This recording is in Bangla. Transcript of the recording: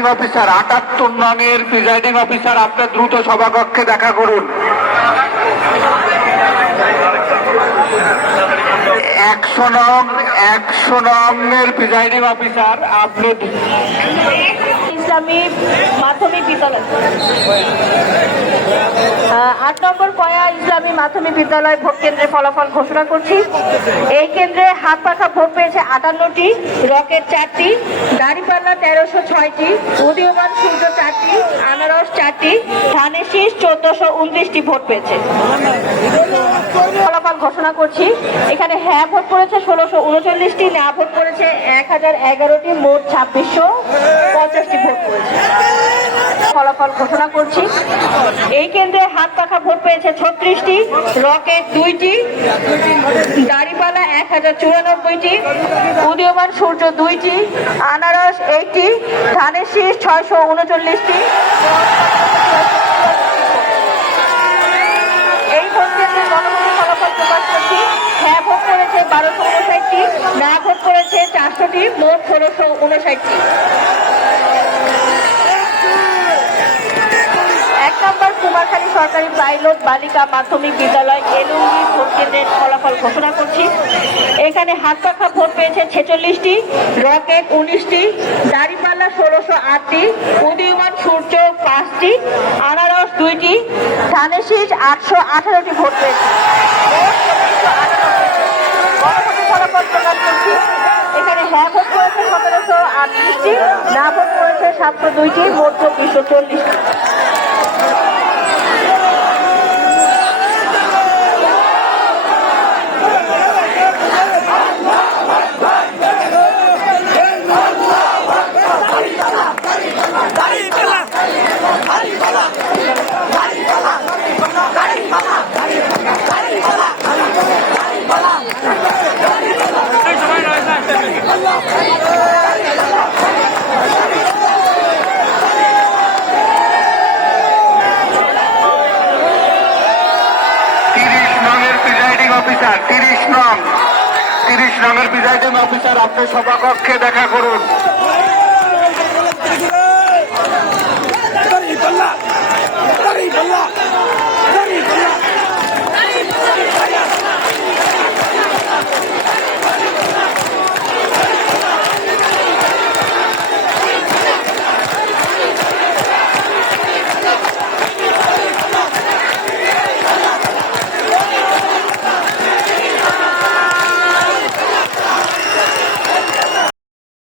প্রিজাইডিং অফিসার ৭৮ নংয়ের প্রিজাইডিং অফিসার, আপনার দ্রুত সভাকক্ষে দেখা করুন। ১০০ নংয়ের প্রিজাইডিং অফিসার, আপনি ইসলামী মাধ্যমিক বিদ্যালয় ৮ নম্বর কয়া ইসলামী মাধ্যমিক বিদ্যালয় ভোট কেন্দ্রের ফলাফল ঘোষণা করছি। এই কেন্দ্রে হাত পাখা ভোট পেয়েছে ৫৮টি, রকেট ৪টি, দাঁড়িপাল্লা ১৩০৬টি, উদীয়মান সূর্য 4টি, আনারস 4টি, ধানের শীষ ১৪২৯টি ভোট পেয়েছে। ফলাফল ঘোষণা করছি। এখানে হ্যাঁ ভোট পড়েছে ১৬৩৯টি, না ভোট পড়েছে ১০১১টি, মোট ২৬৫০টি ভোট পড়েছে। ফলাফল ঘোষণা করছি। এই কেন্দ্রে হাত পাখা ভোট পেয়েছে ৩৬টি, রকেট 2টি, দাঁড়িপালা ১০৯৪টি, উদীয়মান সূর্য 2টি, আনারস 8টি, ধানের শীষ ৬৩৯টি। এই ভোট কেন্দ্রের গণভোটের ফলাফল প্রকাশ করছি। হ্যাঁ ভোট করেছে ১২৫৯টি, না ভোট করেছে ৪০০টি, মোট ১৬৫৯টি। ১ নম্বর কুমারখালী সরকারি পাইলট বালিকা মাধ্যমিক বিদ্যালয় এলুঙ্গি ভোট কেন্দ্রের ফলাফল ঘোষণা করছি। এখানে হাত পাখা ভোট পেয়েছে ৪৬টি, রকেট ১৯টি, দাঁড়িপাল্লা ১৬০৮টি, উদীয়মান সূর্য 5টি, আনারস 2টি, ধানের শীষ ৮১৮টি ভোট পেয়েছে। গণভোটের ফলাফল প্রকাশ করছি। এখানে হ্যাঁ ভোট করেছে ১৭৩৮টি, না ভোট করেছে ৭০২টি, মোট ২৪০টি। অফিসার ৩০ নংয়ের প্রিজাইডিং অফিসার, আপনি সভাকক্ষে দেখা করুন। দাঁড়িপাল্লা